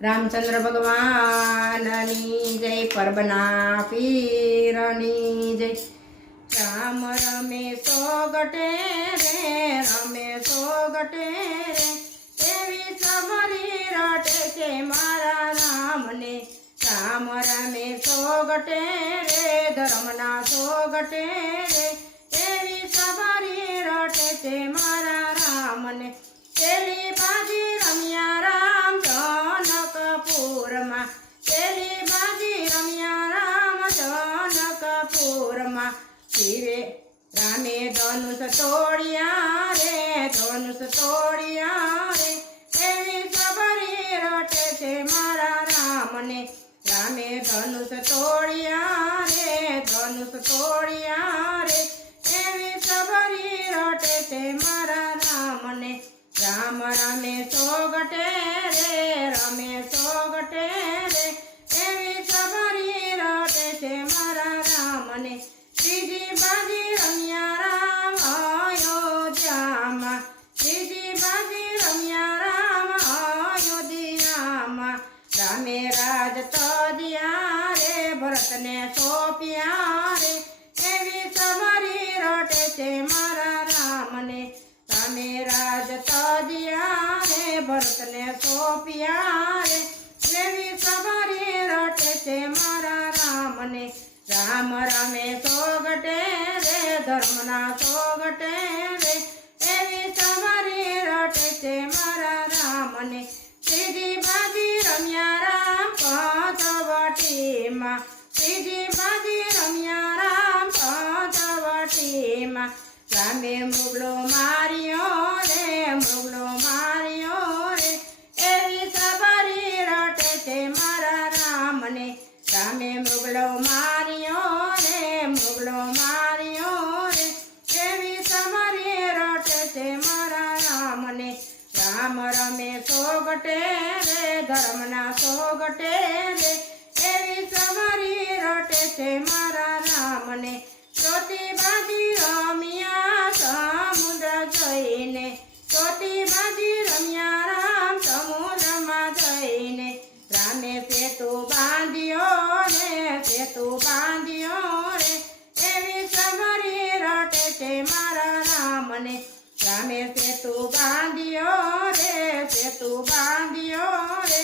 રામચંદ્ર ભગવાનની જય, પરબના પીરની જય। રામ રમે સોગટે રે, રમે સોગટે રે, એવી સબરી રટે છે મારા રામને। રામ રમે સોગટે રે, ધર્મના સોગટે રે, એવી સબરી રટે છે મારા રામને। પેલી બાજી રમ્યા રામ જનકપુરમાં, પેલી બાજી રમ્યા રામ જનકપુરમાં। શિવે રામે ધનુષ તોડ્યા રે, ધનુષ તોડ્યા રે, એવી સબરી રટે છે મારા રામને। રામે ધનુષ તોડ્યા રે, ધનુષ તોડ્યા રે, એવી સબરી રટે છે મારા રામને। રામ રમે સોગટે રે, રમે સોગટે રે, એવી સબરી રટે છે મારા રામને। ત્રીજી બાજી રમ્યા રામ અયોધ્યામાં, ત્રીજી બાજી રમ્યા રામ અયોધ્યામાં। રામે રાજ તજ્યા રે, ભરતને સોંપ્યા રે, એવી સબરી રટે છે મારા રામને। રામે રાજ તજ્યા રે, ભરતને સોંપ્યા રે, એવી સબરી રટે છે મારા રામને। રામ રમે સોગટે રે, ધર્મના સોગટે રે, એવી સબરી રટે છે મારા રામને। ત્રીજી બાજી રમ્યા રામ પંચવટીમાં, ત્રીજી બાજી રમ્યા રામ પંચવટીમાં। રામે મુગલો માર્યો રે, મુગલો માર્યો રે, એવી સબરી રટે છે મારા રામને। રામે મુગલો માર્યો રે, મુગલો માર્યો રે, એવી સબરી રટે છે મારા રામને। રામ રમે સોગટે રે, ધર્મના સોગટે રે, એવી સબરી રટે છે મારા રામને। ચોથી બાજી રમ્યા સમુદ્ર જઈને, ચોથી બાજી રમ્યા રામ સમુદ્રમાં જઈને। રામે સેતુ બાંધ્યો રે, સેતુ બાંધ્યો રે, એવી સબરી રટે છે મારા રામને। રામે સેતુ બાંધ્યો રે, સેતુ બાંધ્યો રે,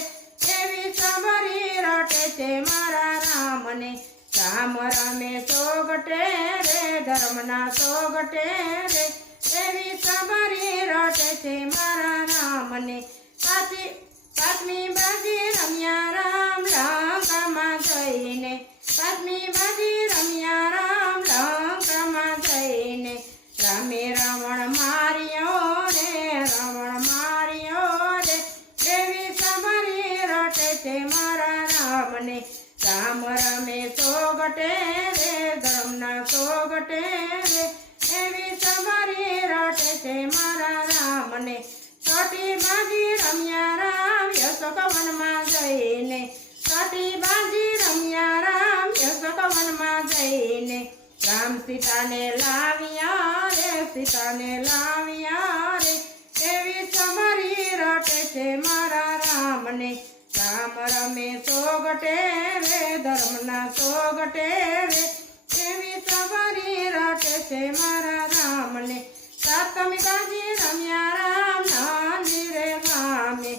એવી સબરી રટે છે મારા રામને। રામ રમે સોગટે રે, ધર્મના સોગટે રે, એવી સબરી રટે છે મારા રામને। પાંચમી બાજી રમ્યા રામ લંકામાં જઈને, પાંચમી બાજી રમ્યા રામ લંકામાં જઈને। રામે રાવણ માર્યો રે, રાવણ માર્યો રે, એવી સબરી રટે છે મારા રામને। રામ રમે સોગટે રે, ધર્મના સોગટે રે, એવી સબરી રટે છે મારા રામને। છઠ્ઠી બાજી રમ્યા રામ યશોકવનમાં જઈને, છઠ્ઠી બાજી રમ્યા રામ યશોકવનમાં જઈને। રામ સીતાને લાવ્યા રે, સીતાને લાવ્યા રે, એવી સબરી રટે છે મારા રામને। રામ રમે સોગટે રે, ધર્મના સોગટે રે, એવી સબરી રટે છે મારા રામને। સાતમી બાજી રમ્યા રામ નાંદીરે ગામે,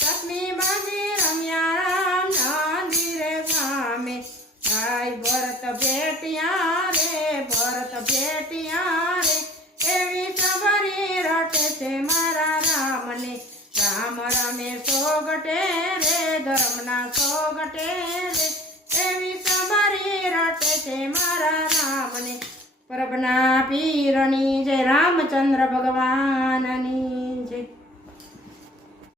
સાતમી બાજી રમ્યા રામ નાંદીરે ગામે। ભાઈ ભરત ભેટ્યા રે, ભરત ભેટ્યા રે, એવી સબરી રટે છે મારા રામને। રામ રમે સોગટે રે, ધર્મના સોગટે રે, એવી સબરી રટે છે મારા રામને। પરબના પીરની જય, રામચંદ્ર ભગવાનની જય।